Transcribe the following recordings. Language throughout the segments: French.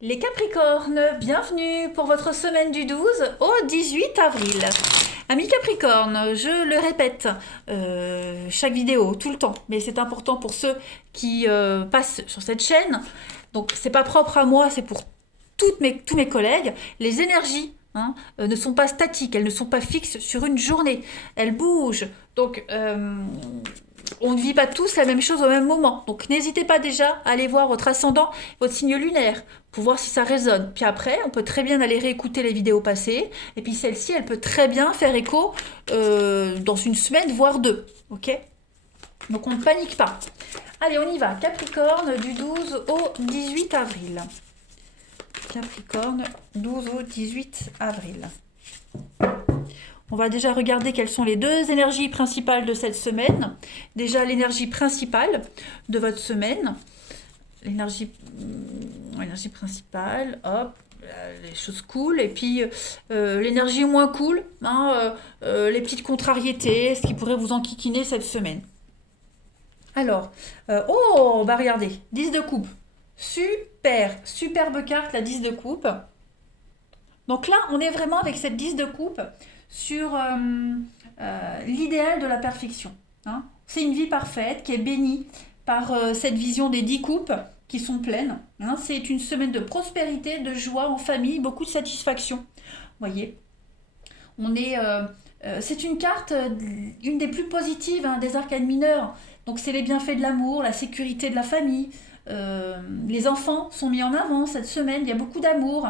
Les Capricornes, bienvenue pour votre semaine du 12 au 18 avril. Amis Capricornes, je le répète, chaque vidéo, tout le temps, mais c'est important pour ceux qui passent sur cette chaîne. Donc c'est pas propre à moi, c'est pour tous mes collègues. Les énergies ne sont pas statiques, elles ne sont pas fixes sur une journée, elles bougent. Donc on ne vit pas tous la même chose au même moment. Donc n'hésitez pas déjà à aller voir votre ascendant, votre signe lunaire, pour voir si ça résonne. Puis après, on peut très bien aller réécouter les vidéos passées. Et puis celle-ci, elle peut très bien faire écho dans une semaine, voire deux. Ok? Donc on ne panique pas. Allez, on y va. Capricorne du 12 au 18 avril. Capricorne, 12 au 18 avril. On va déjà regarder quelles sont les deux énergies principales de cette semaine. Déjà l'énergie principale de votre semaine. L'énergie principale, hop, les choses cool. Et puis l'énergie moins cool, les petites contrariétés, ce qui pourrait vous enquiquiner cette semaine. Alors, bah regardez, 10 de coupe. Super, superbe carte, la 10 de coupe. Donc là, on est vraiment avec cette 10 de coupe sur l'idéal de la perfection. C'est une vie parfaite qui est bénie par cette vision des 10 coupes qui sont pleines. C'est une semaine de prospérité, de joie en famille, beaucoup de satisfaction. Voyez, c'est une carte, une des plus positives des arcanes mineurs. Donc c'est les bienfaits de l'amour, la sécurité de la famille. Les enfants sont mis en avant cette semaine, il y a beaucoup d'amour.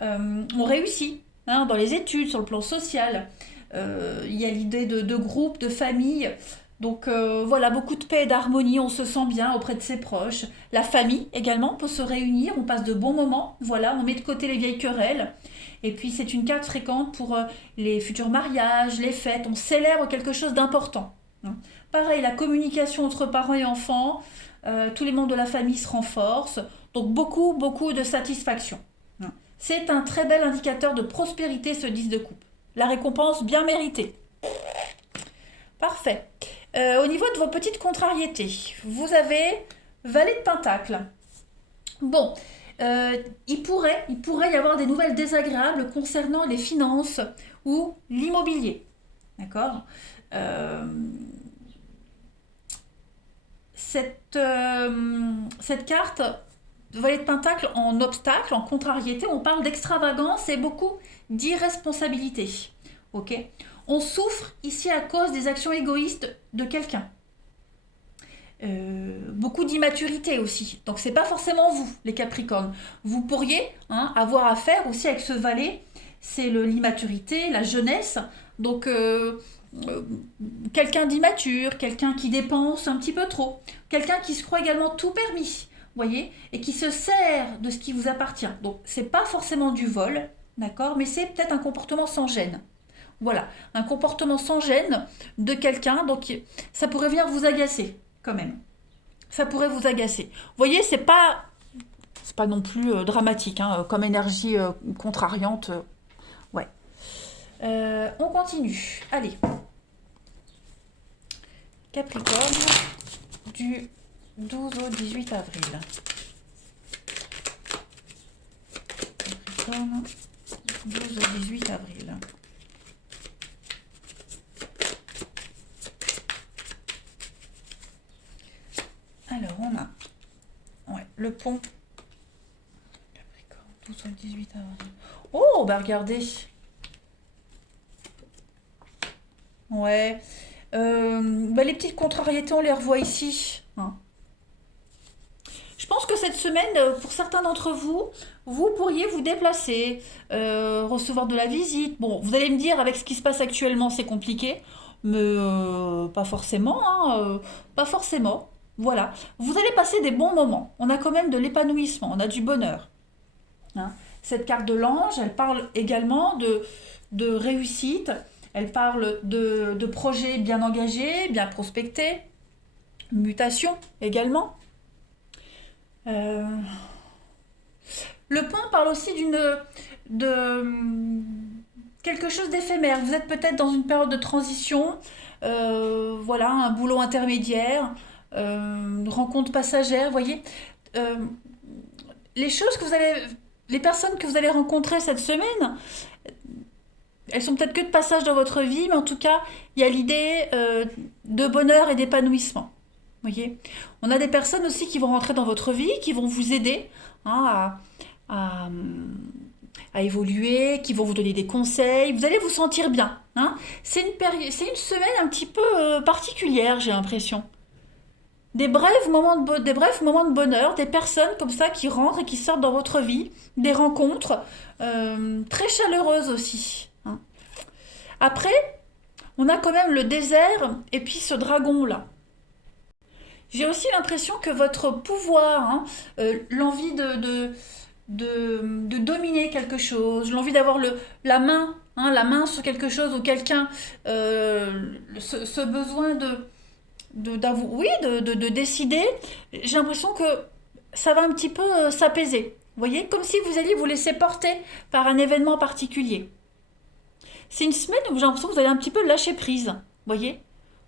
On réussit dans les études, sur le plan social. Il y a l'idée de groupe, de famille. Donc voilà, beaucoup de paix et d'harmonie, on se sent bien auprès de ses proches. La famille également peut se réunir, on passe de bons moments. Voilà, on met de côté les vieilles querelles. Et puis c'est une carte fréquente pour les futurs mariages, les fêtes. On célèbre quelque chose d'important. Pareil, la communication entre parents et enfants, tous les membres de la famille se renforcent. Donc beaucoup, beaucoup de satisfaction. C'est un très bel indicateur de prospérité, ce 10 de coupe. La récompense bien méritée. Parfait. Au niveau de vos petites contrariétés, vous avez Valet de Pentacle. Bon, il pourrait y avoir des nouvelles désagréables concernant les finances ou l'immobilier. D'accord. Cette carte Valet de Pentacle en obstacle, en contrariété, on parle d'extravagance et beaucoup d'irresponsabilité. Ok. On souffre ici à cause des actions égoïstes de quelqu'un. Beaucoup d'immaturité aussi. Donc c'est pas forcément vous, les Capricornes. Vous pourriez avoir affaire aussi avec ce Valet. C'est l'immaturité, la jeunesse. Donc quelqu'un d'immature, quelqu'un qui dépense un petit peu trop, quelqu'un qui se croit également tout permis, voyez, et qui se sert de ce qui vous appartient. Donc c'est pas forcément du vol, d'accord, mais c'est peut-être un comportement sans gêne. Voilà, un comportement sans gêne de quelqu'un, donc ça pourrait venir vous agacer quand même. Ça pourrait vous agacer. Vous voyez, c'est pas non plus dramatique comme énergie contrariante. Ouais. On continue. Allez. Capricorne du 12 au 18 avril. Capricorne, 12 au 18 avril. Alors, on a le pont. Capricorne, 12 au 18 avril. Oh, bah regardez. Ouais. Les petites contrariétés, on les revoit ici. Je pense que cette semaine, pour certains d'entre vous, vous pourriez vous déplacer, recevoir de la visite. Bon, vous allez me dire, avec ce qui se passe actuellement, c'est compliqué, mais pas forcément, pas forcément. Voilà. Vous allez passer des bons moments. On a quand même de l'épanouissement, on a du bonheur. Cette carte de l'ange, elle parle également de réussite, elle parle de projets bien engagés, bien prospectés, mutation également. Le pont parle aussi de quelque chose d'éphémère. Vous êtes peut-être dans une période de transition, voilà, un boulot intermédiaire, une rencontre passagère, vous voyez. Euh, les choses que vous allez les personnes que vous allez rencontrer cette semaine, elles sont peut-être que de passage dans votre vie, mais en tout cas, il y a l'idée de bonheur et d'épanouissement. Vous voyez? On a des personnes aussi qui vont rentrer dans votre vie, qui vont vous aider hein, à, à évoluer, qui vont vous donner des conseils. Vous allez vous sentir bien. Hein. C'est une semaine un petit peu particulière, j'ai l'impression. Des brefs moments de bonheur, des personnes comme ça qui rentrent et qui sortent dans votre vie, des rencontres très chaleureuses aussi. Hein. Après, on a quand même le désert et puis ce dragon-là. J'ai aussi l'impression que votre pouvoir, hein, l'envie de dominer quelque chose, l'envie d'avoir la main sur quelque chose ou quelqu'un, ce besoin oui, de décider, j'ai l'impression que ça va un petit peu s'apaiser. Vous voyez, comme si vous alliez vous laisser porter par un événement particulier. C'est une semaine où j'ai l'impression que vous allez un petit peu lâcher prise. Vous voyez,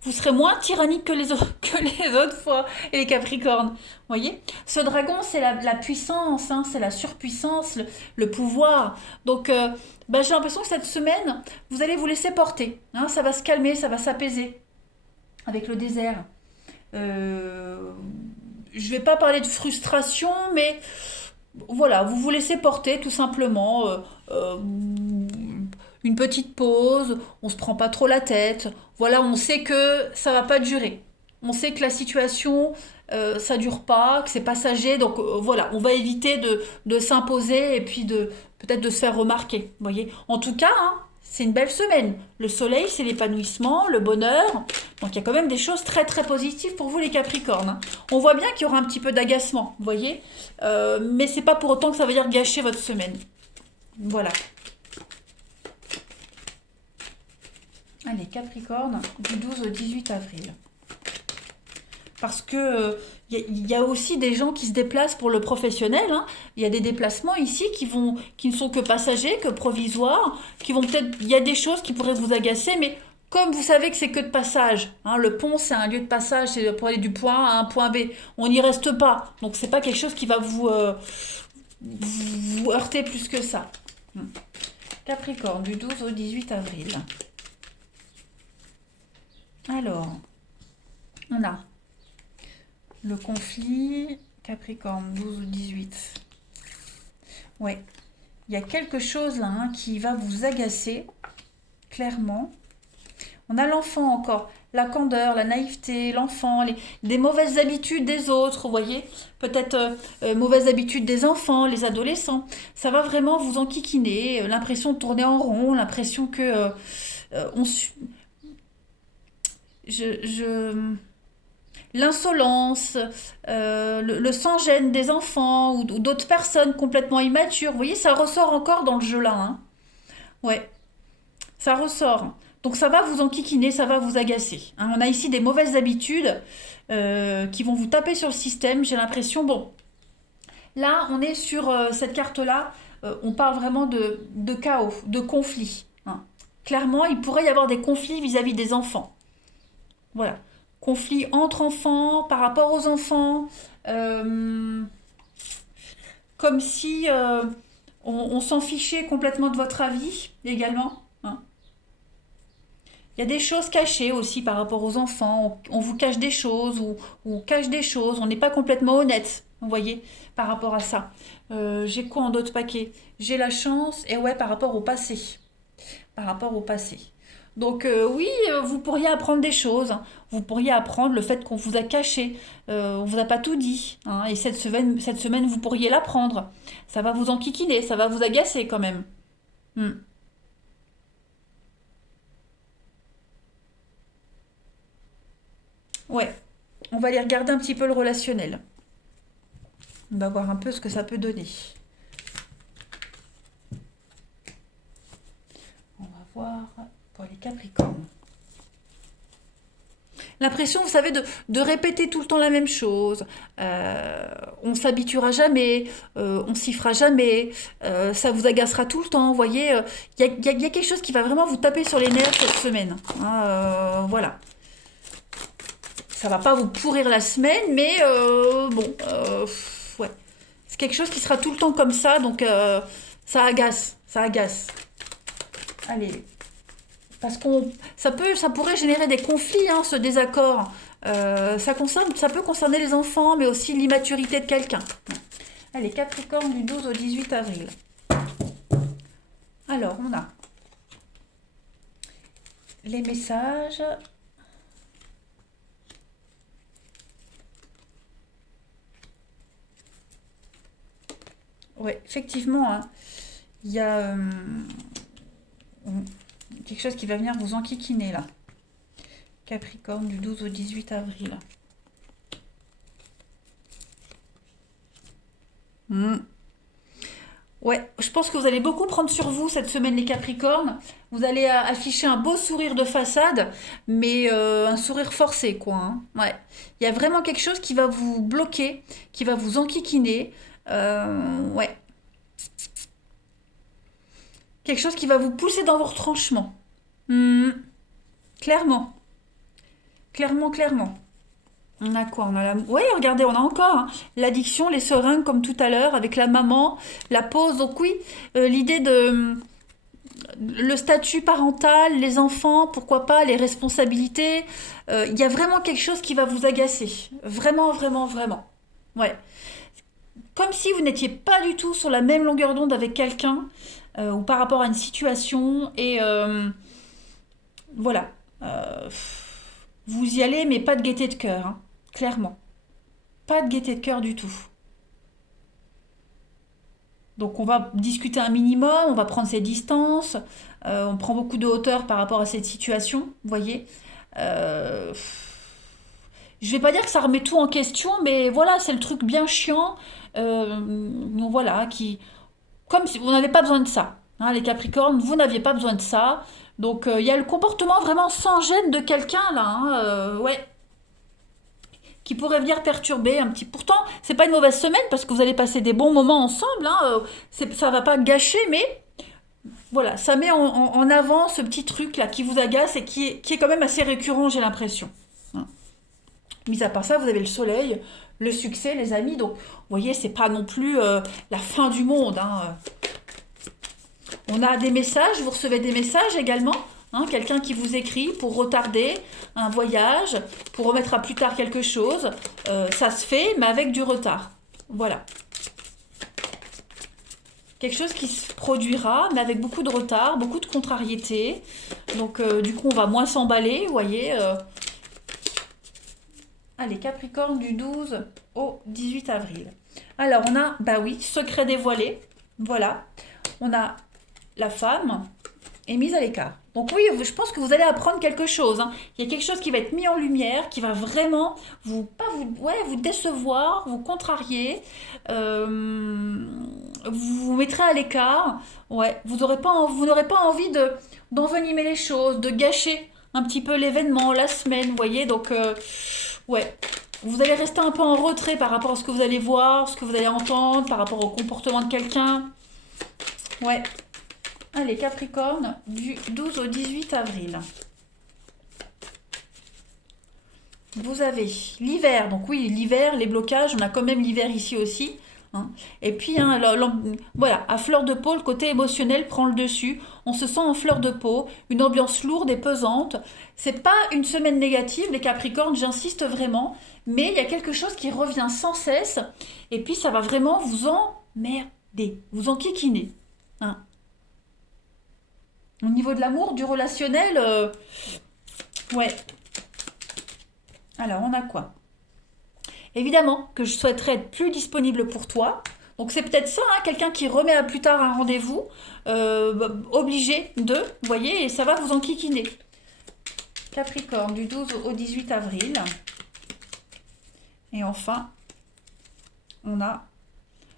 vous serez moins tyrannique que les autres fois, et les Capricornes. Vous voyez, ce dragon, c'est la puissance, hein, c'est la surpuissance, le pouvoir. Donc, j'ai l'impression que cette semaine, vous allez vous laisser porter. Hein, ça va se calmer, ça va s'apaiser avec le désert. Je vais pas parler de frustration, mais voilà, vous vous laissez porter tout simplement. Une petite pause, on se prend pas trop la tête. Voilà, on sait que ça va pas durer. On sait que la situation, ça dure pas, que c'est passager. Donc voilà, on va éviter de s'imposer et puis peut-être de se faire remarquer. Vous voyez. En tout cas, hein, c'est une belle semaine. Le soleil, c'est l'épanouissement, le bonheur. Donc il y a quand même des choses très très positives pour vous les Capricornes. Hein. On voit bien qu'il y aura un petit peu d'agacement, vous voyez. Mais c'est pas pour autant que ça veut dire gâcher votre semaine. Voilà. Allez, Capricorne, du 12 au 18 avril. Parce que il y a aussi des gens qui se déplacent pour le professionnel. Hein. Il y a des déplacements ici qui ne sont que passagers, que provisoires, qui vont peut-être. Il y a des choses qui pourraient vous agacer, mais comme vous savez que c'est que de passage, hein, le pont c'est un lieu de passage, c'est pour aller du point A à un point B. On n'y reste pas, donc c'est pas quelque chose qui va vous heurter plus que ça. Capricorne, du 12 au 18 avril. Alors, on a le conflit, Capricorne, 12 ou 18. Ouais, il y a quelque chose là hein, qui va vous agacer, clairement. On a l'enfant encore, la candeur, la naïveté, l'enfant, des mauvaises habitudes des autres, vous voyez. Peut-être mauvaises habitudes des enfants, les adolescents. Ça va vraiment vous enquiquiner, l'impression de tourner en rond, l'impression que l'insolence, le sans-gêne des enfants ou d'autres personnes complètement immatures. Vous voyez, ça ressort encore dans le jeu là. Hein. Ouais, ça ressort. Donc ça va vous enquiquiner, ça va vous agacer. Hein. On a ici des mauvaises habitudes qui vont vous taper sur le système. J'ai l'impression, bon, là on est sur cette carte-là, on parle vraiment de chaos, de conflit. Hein. Clairement, il pourrait y avoir des conflits vis-à-vis des enfants. Voilà. Conflit entre enfants, par rapport aux enfants, comme si on s'en fichait complètement de votre avis également. Hein. Il y a des choses cachées aussi par rapport aux enfants. On vous cache des choses ou on cache des choses. On n'est pas complètement honnête, vous voyez, par rapport à ça. J'ai quoi en d'autres paquets? J'ai la chance, et ouais, par rapport au passé. Par rapport au passé. Donc oui, vous pourriez apprendre des choses. Hein. Vous pourriez apprendre le fait qu'on vous a caché, on vous a pas tout dit. Hein. Et cette semaine, vous pourriez l'apprendre. Ça va vous enquiquiner, ça va vous agacer quand même. Hmm. Ouais, on va aller regarder un petit peu le relationnel. On va voir un peu ce que ça peut donner. On va voir pour les Capricornes. L'impression, vous savez, de répéter tout le temps la même chose. On s'habituera jamais, on s'y fera jamais, ça vous agacera tout le temps. Vous voyez, y a quelque chose qui va vraiment vous taper sur les nerfs cette semaine. Hein, voilà. Ça va pas vous pourrir la semaine, mais bon, ouais. C'est quelque chose qui sera tout le temps comme ça, donc ça agace, ça agace. Allez, parce ça pourrait générer des conflits, hein, ce désaccord. Ça peut concerner les enfants, mais aussi l'immaturité de quelqu'un. Allez, Capricorne du 12 au 18 avril. Alors, on a les messages. Ouais, effectivement, hein, il y a quelque chose qui va venir vous enquiquiner là. Capricorne du 12 au 18 avril. Hmm. Ouais, je pense que vous allez beaucoup prendre sur vous cette semaine, les Capricornes. Vous allez afficher un beau sourire de façade, mais un sourire forcé, quoi, hein. Ouais. Il y a vraiment quelque chose qui va vous bloquer, qui va vous enquiquiner. Ouais. Quelque chose qui va vous pousser dans vos retranchements. Hmm. Clairement. Clairement, clairement. On a quoi? On a la... Oui, regardez, on a encore hein, l'addiction, les seringues comme tout à l'heure, avec la maman, la pause. Donc oui, l'idée de le statut parental, les enfants, pourquoi pas, les responsabilités. Il y a vraiment quelque chose qui va vous agacer. Vraiment, vraiment, vraiment. Ouais. Comme si vous n'étiez pas du tout sur la même longueur d'onde avec quelqu'un ou par rapport à une situation. Et voilà. Vous y allez, mais pas de gaieté de cœur, hein, clairement. Pas de gaieté de cœur du tout. Donc on va discuter un minimum, on va prendre ses distances, on prend beaucoup de hauteur par rapport à cette situation, vous voyez. Euh, je vais pas dire que ça remet tout en question, mais voilà, c'est le truc bien chiant, bon, voilà, qui, comme si vous n'avez pas besoin de ça. Hein, les Capricornes, vous n'aviez pas besoin de ça. Donc il y a le comportement vraiment sans gêne de quelqu'un là, hein, ouais, qui pourrait venir perturber un petit. Pourtant, c'est pas une mauvaise semaine parce que vous allez passer des bons moments ensemble. Hein, ça va pas gâcher, mais voilà, ça met en avant ce petit truc là qui vous agace et qui est quand même assez récurrent, j'ai l'impression. Hein. Mis à part ça, vous avez le soleil, le succès, les amis. Donc, vous voyez, c'est pas non plus la fin du monde. Hein. On a des messages, vous recevez des messages également. Hein, quelqu'un qui vous écrit pour retarder un voyage, pour remettre à plus tard quelque chose. Ça se fait, mais avec du retard. Voilà. Quelque chose qui se produira, mais avec beaucoup de retard, beaucoup de contrariété. Donc, du coup, on va moins s'emballer, vous voyez. Allez, Capricorne du 12 au 18 avril. Alors, on a, bah oui, secret dévoilé. Voilà. On a la femme est mise à l'écart. Donc oui, je pense que vous allez apprendre quelque chose. Hein. Il y a quelque chose qui va être mis en lumière, qui va vraiment vous décevoir, vous contrarier, vous mettrez à l'écart. Ouais, vous n'aurez pas envie d'envenimer les choses, de gâcher un petit peu l'événement, la semaine, vous voyez. Donc ouais, vous allez rester un peu en retrait par rapport à ce que vous allez voir, ce que vous allez entendre, par rapport au comportement de quelqu'un. Ouais. Allez, Capricorne, du 12 au 18 avril. Vous avez l'hiver, donc oui, l'hiver, les blocages, on a quand même l'hiver ici aussi. Hein. Et puis, hein, voilà, à fleur de peau, le côté émotionnel prend le dessus. On se sent en fleur de peau, une ambiance lourde et pesante. C'est pas une semaine négative, les Capricornes, j'insiste vraiment, mais il y a quelque chose qui revient sans cesse. Et puis, ça va vraiment vous emmerder, vous enquiquiner. Hein. Au niveau de l'amour, du relationnel, ouais. Alors, on a quoi? Évidemment que je souhaiterais être plus disponible pour toi. Donc, c'est peut-être ça, hein, quelqu'un qui remet à plus tard un rendez-vous, obligé de, vous voyez, et ça va vous enquiquiner. Capricorne, du 12 au 18 avril. Et enfin, on a...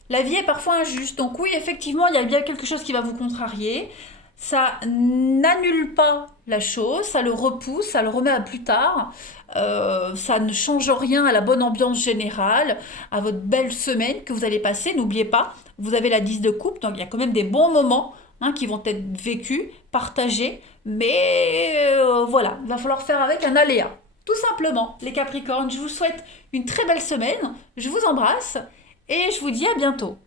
La vie est parfois injuste. Donc oui, effectivement, il y a bien quelque chose qui va vous contrarier. Ça n'annule pas la chose, ça le repousse, ça le remet à plus tard. Ça ne change rien à la bonne ambiance générale, à votre belle semaine que vous allez passer. N'oubliez pas, vous avez la 10 de coupe, donc il y a quand même des bons moments hein, qui vont être vécus, partagés. Mais voilà, il va falloir faire avec un aléa. Tout simplement, les Capricornes, je vous souhaite une très belle semaine. Je vous embrasse et je vous dis à bientôt.